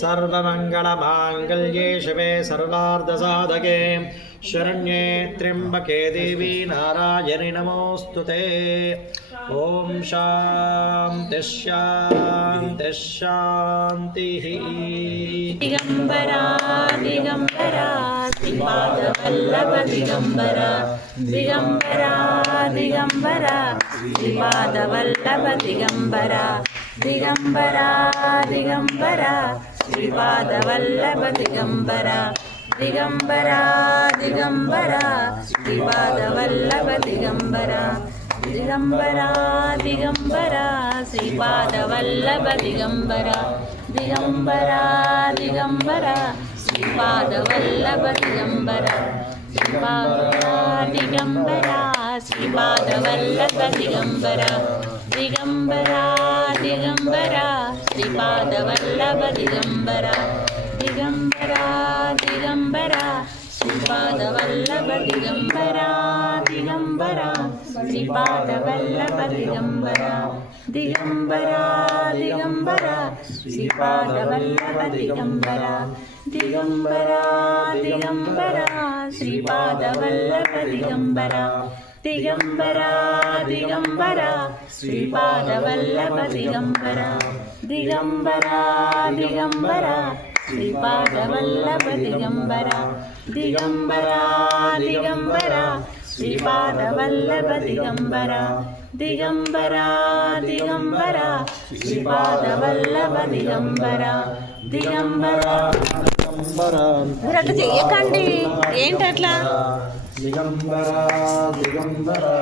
सर्वमङ्गलमाङ्गल्ये शिवे सर्वार्धसाधके शरण्ये त्र्यम्बके देवी नारायणि नमोऽस्तुते। ॐ शान्तिः शान्तिः शान्तिः। दिगंबरा दिगंबरा श्रीपादवल्लभ दिगंबरा दिगंबरा दिगंबरा श्रीपादवल्लभ दिगंबरा दिगंबरा दिगंबरा श्रीपादवल्लभ दिगंबरा दिगंबरा दिगंबरा श्रीपादवल्लभ दिगंबरा दिगंबरा दिगंबरा श्रीपादवल्लभ दिगंबरा दिगंबरा दिगंबरा श्रीपादवल्लभ दिगंबरा दिगंबरा दिगंबरा श्रीपादवल्लभ दिगंबरा दिगंबरा दिगंबरा श्रीपादवल्लभ दिगंबरा दिगंबरा दिगंबरा श्रीपादवल्लभ दिगंबरा दिगंबरा श्रीपादवल्लभ दिगंबरा दिगंबरा दिगंबरा श्रीपादवल्लभ दिगंबरा दिगंबरा दिगंबरा श्रीपादवल्लभ दिगंबरा दिगंबरा दिगंबरा श्रीपादवल्लभ दिगंबरा दिगंबरा दिगंबरा श्रीपादवल्लभ दिगंबरा दिगंबरा दिगंबरा श्रीपादवल्लभ दिगंबरा दिगंबरा दिगंबरा श्रीपादवल्लभ दिगंबरा दिगंबरा చెయ్యకండి ఏంటట్లా दिगंबरा दिगंबरा